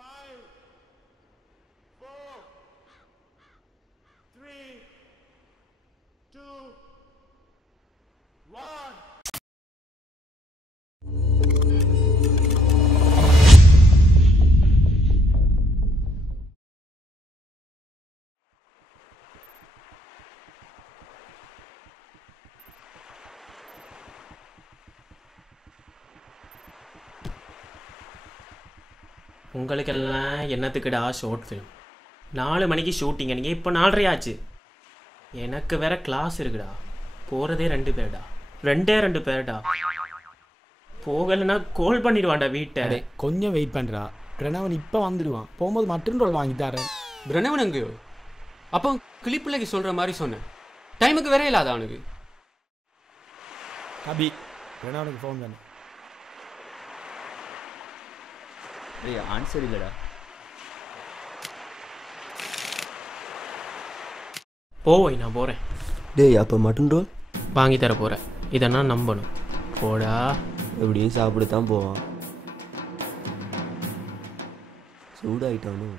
5, 4, 3, 2, 1. உங்களுக்கெல்லாம் என்னத்துக்குடா short film? 4 மணிக்கு ஷூட்டிங்க, நீங்கள் இப்போ 4:30 ஆச்சு. எனக்கு வேற கிளாஸ் இருக்குடா. போகிறதே 2 பேர்டா, 2 பேர்டா. போகலைன்னா கால் பண்ணிடுவான்டா வீட்டை. கொஞ்சம் வெயிட் பண்ணுறா. பிரணவன் இப்போ வந்துடுவான். போகும்போது மட்டன் ரோல் வாங்கி தரேன். பிரணவன் எங்கேயோ? அப்போ கிளிப்பிள்ளைக்கு சொல்கிற மாதிரி சொன்னேன். டைமுக்கு வேற இல்லாத அவனுக்கு. அபி, பிரணவனுக்கு ஃபோன் பண்ணு. ஆன்சர் இல்லடா. போய் நான் போகிறேன். டேய் அப்போ மட்டன் ரோல் வாங்கி தர போகிறேன். இதை நான் நம்பணும். போடா. எப்படியும் சாப்பிடத்தான் போவான். சூடாயிட்டானு.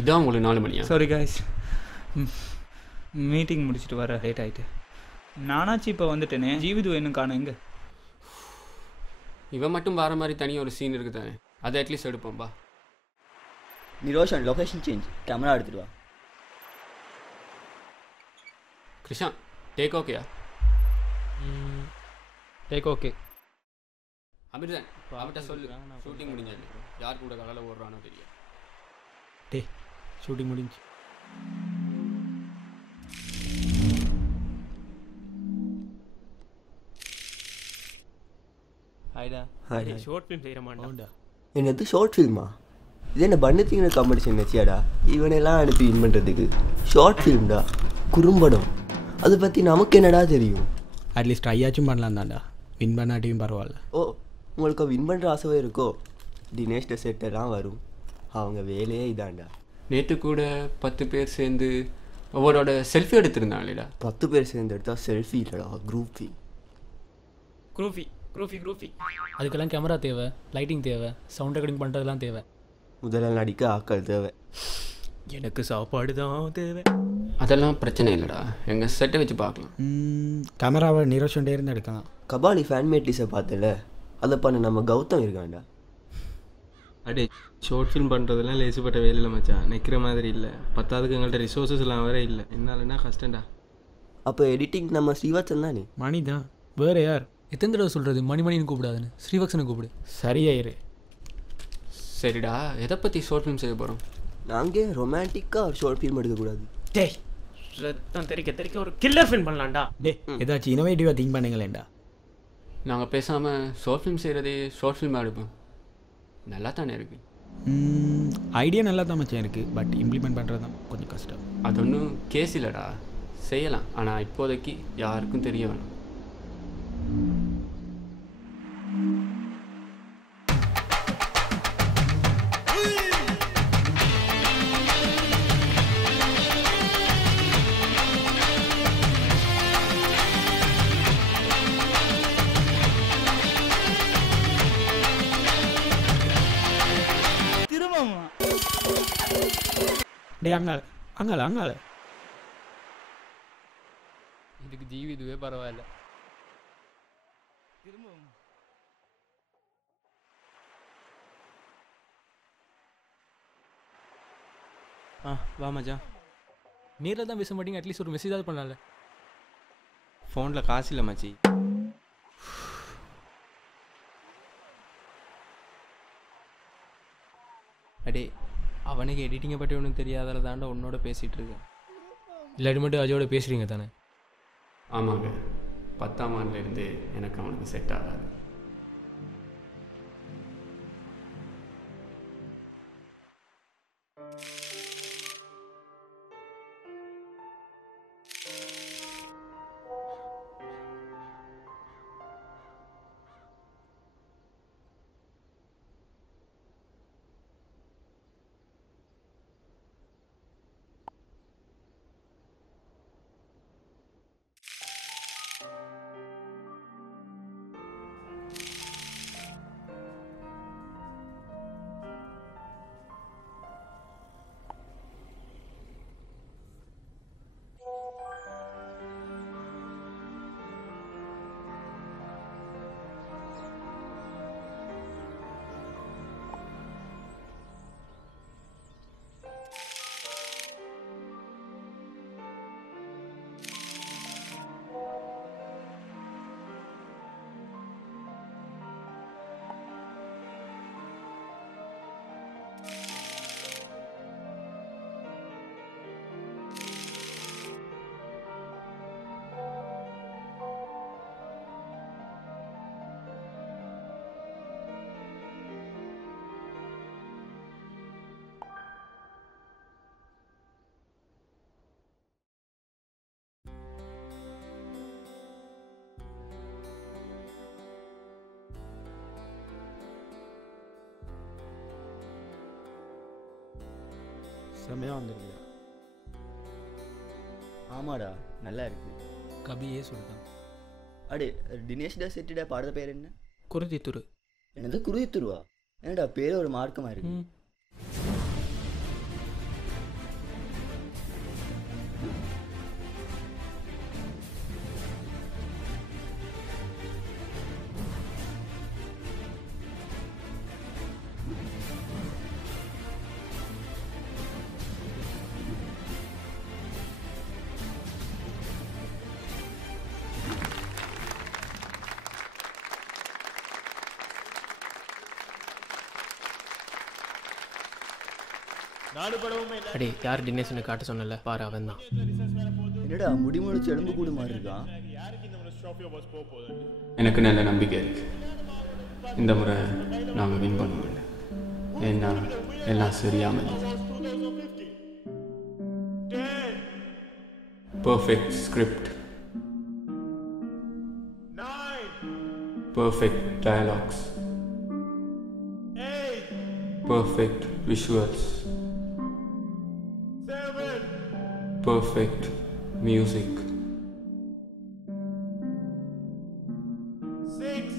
இதான் உங்களுக்கு 4 மணியா? சாரி காய்ஸ், மீட்டிங் முடிச்சுட்டு வர லேட் ஆகிட்டு. நானாச்சு இப்போ வந்துட்டேனே. ஜீவிது இன்னும் காணும். எங்கே? இவன் மட்டும் வர மாதிரி தனியாக ஒரு சீன் இருக்குது தானே, அதை அட்லீஸ்ட் எடுப்போம்பா. நீ ரோஷன் லொகேஷன் சேஞ்ச், கேமரா எடுத்துட்டு வா. கிருஷான் டேக் ஓகேயா? Take okay. அமிர்தன் அவன்கிட்ட சொல்லு, ஷூட்டிங் முடிஞ்சாரு. யார் கூட கலல ஓடுறானோ தெரியும். டே, ஷூட்டிங் முடிஞ்சு. ஹாய்டா. ஷார்ட் ஃபிலிம் செய்கிற மாட்டா. என்னது ஷார்ட் ஃபில்மா? இது என்ன பண்ணத்திங்கிற காம்படிஷன் வச்சியாடா? இவனெல்லாம் அனுப்பி வின் பண்ணுறதுக்கு. ஷார்ட் ஃபிலிம்டா, குறும்படம். அதை பற்றி நமக்கு என்னடா தெரியும்? அட்லீஸ்ட் ட்ரையாச்சும் பண்ணலாம் தான்டா. வின் பண்ணாட்டியும் பரவாயில்ல. ஓ, உங்களுக்கு வின் பண்ணுற ஆசைவே இருக்கோ? தினேஷ் செட்டெல்லாம் வரும். அவங்க வேலையே இதாண்டா. நேற்று கூட 10 பேர் சேர்ந்து அவரோட செல்ஃபி எடுத்திருந்தாங்களேடா. 10 பேர் சேர்ந்து எடுத்தால் செல்ஃபி இல்லைடா, குரூப்பி. குரூஃபி அதுக்கெல்லாம் கேமரா தேவை, லைட்டிங் தேவை, சவுண்ட் ரெக்கார்டிங் பண்ணுறதுலாம் தேவை. முதல்ல நடிக்க ஆக்கள் தேவை. எனக்கு சாப்பாடு தான் தேவை. அதெல்லாம் பிரச்சனை இல்லைடா, எங்கள் செட்டை வச்சு பார்க்கலாம். கேமராவை நீரோஷன்டே இருந்து எடுக்கலாம். கபாலி ஃபேன்மேட்டிஸை பார்த்தல, அதை பண்ண நம்ம கௌதம் இருக்காண்டா. அடே, ஷார்ட் ஃபில்ம் பண்ணுறதுலாம் லேசுப்பட்ட வேலையில் மச்சான். நிற்கிற மாதிரி இல்லை. பத்தாவதுக்கு எங்கள்கிட்ட ரிசோர்ஸஸ்லாம் வேற இல்லை. என்னாலன்னா கஷ்டம்டா. அப்போ எடிட்டிங் நம்ம ஸ்ரீவாச்சன் தானே? மணி தான், வேறு யார்? எத்தனை தடவை சொல்கிறது மணின்னு கூப்பிடாதுன்னு? ஸ்ரீவக்ஸனை கூப்பிடு. சரியாயிரு. சரிடா, எதை பற்றி ஷார்ட் ஃபிலிம் செய்ய போகிறோம்? நாங்கள் ரொமான்டிக்காக ஒரு ஷார்ட் ஃபில்ம் எடுக்கக்கூடாது. டேய், ரத்தம் தெறிக்க ஒரு கில்லர் ஃபிலிம் பண்ணலாம்டா. டே, ஏதாச்சும் இனோவேட்டிவாக திங்க் பண்ணுங்களேன்டா. நாங்கள் பேசாமல் ஷார்ட் ஃபிலிம் செய்கிறதே ஷார்ட் ஃபிலிமாக எடுப்போம். நல்லா தானே இருக்குது. ஐடியா நல்லா தான் மச்சான் இருக்குது. பட் இம்ப்ளிமெண்ட் பண்ணுறது தான் கொஞ்சம் கஷ்டம். அது ஒன்றும் கேஸ் இல்லைடா, செய்யலாம். ஆனால் இப்போதைக்கு யாருக்கும் தெரிய வேணும். டே, அங்கால இதுக்கு ஜீவிதுவே பரவாயில்ல. வா மச்சான். நேரில் தான் பேச மாட்டீங்க, அட்லீஸ்ட் ஒரு மெசேஜாவது பண்ணலாம்ல. ஃபோனில் காசு இல்லை மச்சி. அடே, அவனுக்கு எடிட்டிங்கை பற்றி ஒன்றும் தெரியாதால தாண்டா உன்னோட பேசிகிட்டு இருக்கேன். இல்லாட்டி மட்டும் அஜயோட பேசுகிறீங்க தானே? ஆமாங்க, 10ஆம் ஆண்டுலேருந்து எனக்கு அவனுக்கு செட் ஆகாது. செம்மையாக வந்திருக்கு. ஆமாடா நல்லா இருக்கு. கபியே சொல்லிட்டான். அடே தினேஷ் டா செட்டிடா பாடுற பேர் என்ன? குருதித்துரு. என்னது குருதித்துருவா? என்னடா பேர் ஒரு மார்க்கமாக இருக்கு. அடே யார் தினேஷ்னு காட்ட சொன்னல பாரு அவன் தான். என்னடா முடி முடிச்சு எலும்பு கூடு மாதிரி இருக்கான். எனக்கு நல்ல நம்பிக்கை இருக்கு இந்த முறை நாங்கள் வின் பண்ணுவோம். ஏன்னா எல்லாம் சரியாமல் perfect script, perfect dialogues, perfect visuals, perfect music.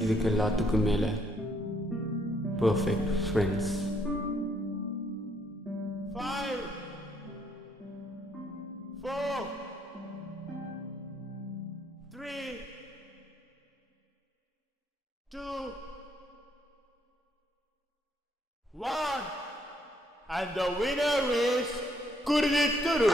இதுக்கு எல்லாத்துக்கும் மேல perfect friends. 5 4 3 2 1 and the winner is Kurudithuru.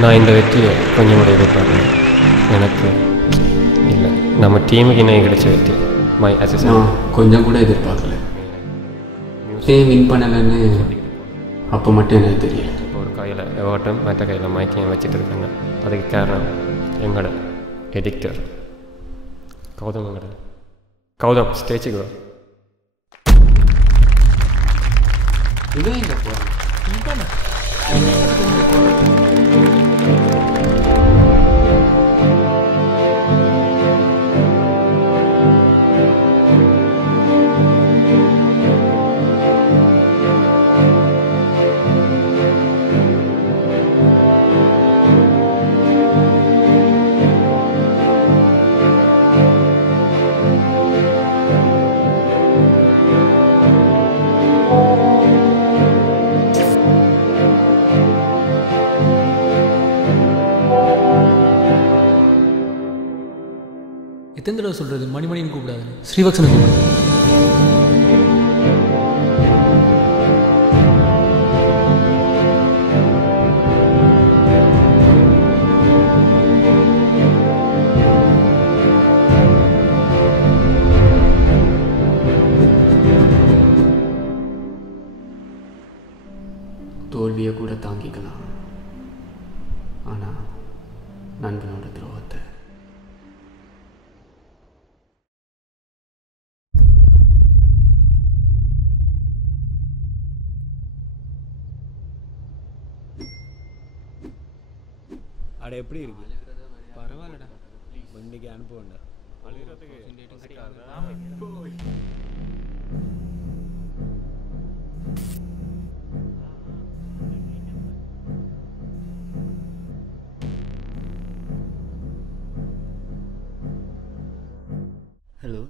நான் இந்த வெற்றியை கொஞ்சம் கூட எதிர்பார்க்கல. எனக்கு இல்லை, நம்ம டீமுக்கு இன்னும் கிடைச்ச வெற்றி. மை நான் கொஞ்சம் கூட எதிர்பார்க்கல. வின் பண்ணலைன்னு அப்போ மட்டும் எனக்கு தெரியல. ஒரு கையில் எவார்ட்டும் மற்ற கையில் மைக்கையும் வச்சுட்டு இருக்காங்க. அதுக்கு காரணம் எங்களோட எடிக்டர் கௌதம். கௌதம் ஸ்டேஜுக்கு வா. இவன் எங்கே போகிறான்? எத்தனை தடவை சொல்கிறது மணிமணின்னு கூப்பிடாது, ஸ்ரீவக்ஷனை கூப்பிடுது. தோல்வியை கூட தாங்கிக்கலாம், ஆனால் நண்பனோட துரோகத்தை அட எப்படி இருக்கு? பரவாயில்லடா, வண்டிக்கு அனுப்புவேன்டா. Hello,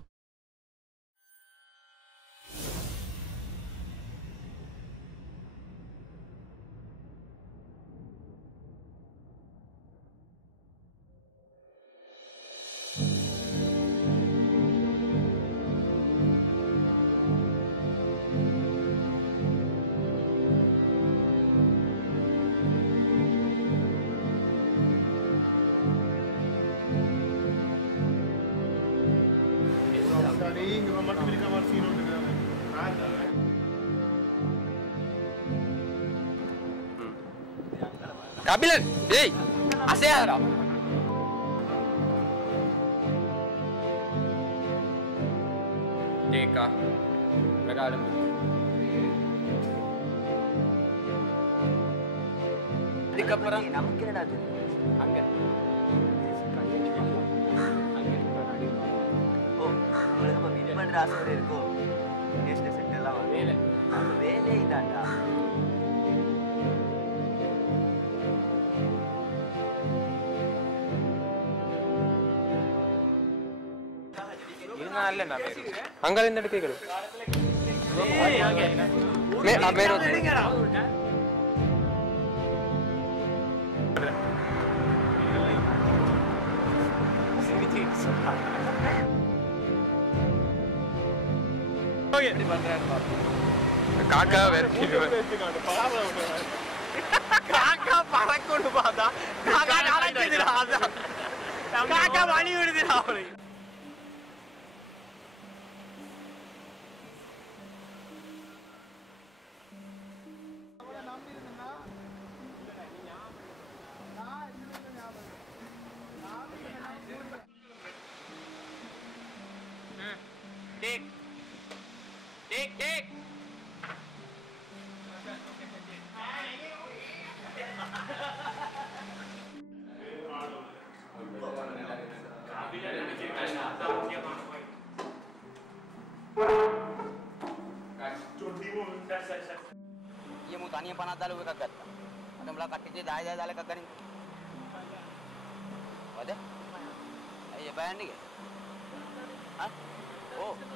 Kabilan, hey, asyik dah. Deka, mereka ada. Deka perang. Nama kira dah tu. Angkat. Oh, என்னடா ஆசை இருக்கும் நேஷனல் செட் எல்லாம் வேலை நம்ம வேலையே தான்டா அங்கே எடுக்க கேட்குது காக்கா காக்கா பறக்கொண்டு பார்த்தா காக்கா நடக்குதுடா அதான் காக்கா வழி விடுதுடா அவனுக்கு Iya mau tanya panah dalu kagat. Ada belah kaki daya dalu kagat ni. Ada? Ayo bayar ni ke? Hah? Oh.